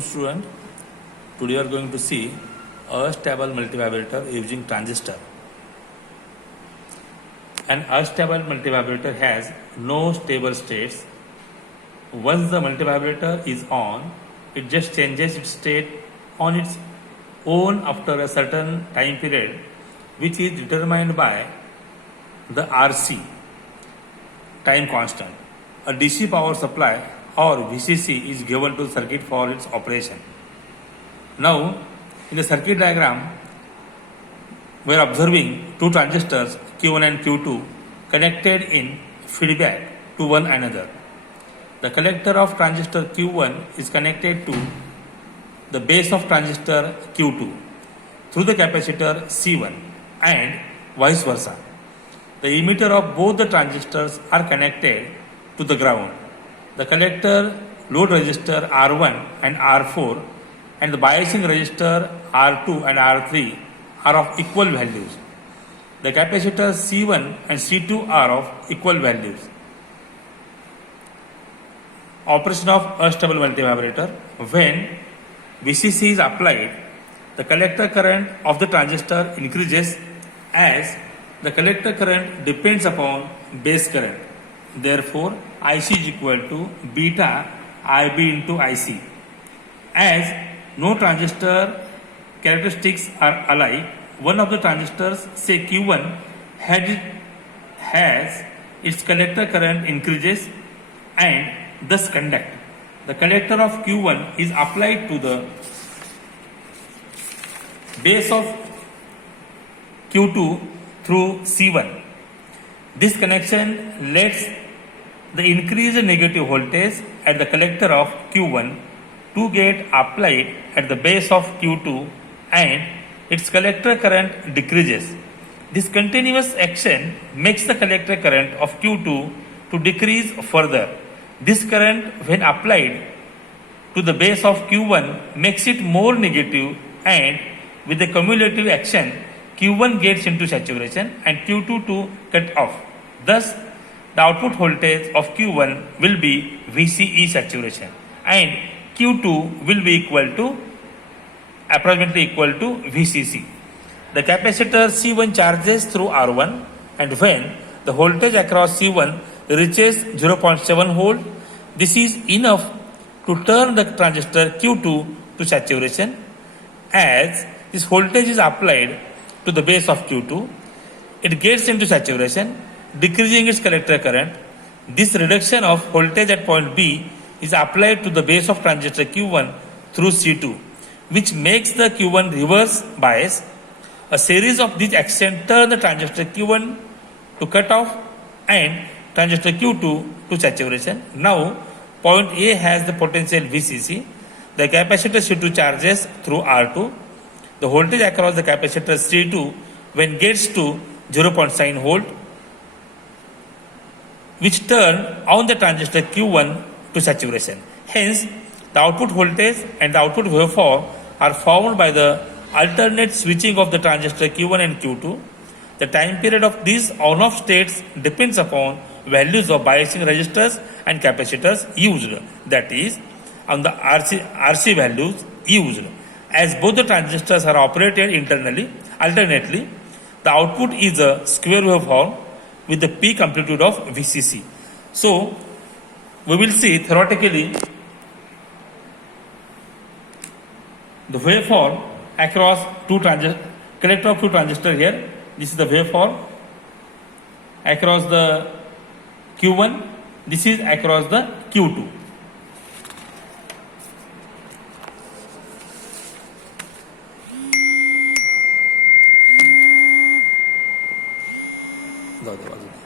Student, today we are going to see a stable multivibrator using transistor. An unstable multivibrator has no stable states. Once the multivibrator is on, it just changes its state on its own after a certain time period, which is determined by the RC, time constant. A DC power supply or VCC is given to the circuit for its operation. Now, in the circuit diagram, we are observing two transistors Q1 and Q2 connected in feedback to one another. The collector of transistor Q1 is connected to the base of transistor Q2 through the capacitor C1 and vice versa. The emitter of both the transistors are connected to the ground. The collector load resistor R1 and R4 and the biasing resistor R2 and R3 are of equal values. The capacitors C1 and C2 are of equal values. Operation of unstable multivibrator. When VCC is applied, the collector current of the transistor increases as the collector current depends upon base current. Therefore, IC is equal to beta IB into IC. As no transistor characteristics are alike, one of the transistors, say Q1, has its collector current increases and thus conduct. The collector of Q1 is applied to the base of Q2 through C1. This connection lets the increased negative voltage at the collector of Q1 to get applied at the base of Q2 and its collector current decreases. This continuous action makes the collector current of Q2 to decrease further. This current, when applied to the base of Q1, makes it more negative, and with the cumulative action, Q1 gets into saturation and Q2 to cut off. Thus, the output voltage of Q1 will be VCE saturation and Q2 will be approximately equal to VCC. The capacitor C1 charges through R1, and when the voltage across C1 reaches 0.7 volt, this is enough to turn the transistor Q2 to saturation. As this voltage is applied to the base of Q2, it gets into saturation, decreasing its collector current. This reduction of voltage at point B is applied to the base of transistor Q1 through C2, which makes the Q1 reverse bias. A series of these actions turn the transistor Q1 to cut off and transistor Q2 to saturation. Now, point A has the potential VCC. The capacitor C2 charges through R2. The voltage across the capacitor C2 when gets to 0.7 volt, which turn on the transistor Q1 to saturation. Hence, the output voltage and the output waveform are formed by the alternate switching of the transistor Q1 and Q2. The time period of these on-off states depends upon values of biasing resistors and capacitors used, that is, on the RC values used. As both the transistors are operated alternately, the output is a square waveform with the peak amplitude of VCC. So, we will see theoretically the waveform across collector of two transistors here. This is the waveform across the Q1. This is across the Q2. जाऊ दे बाजूला.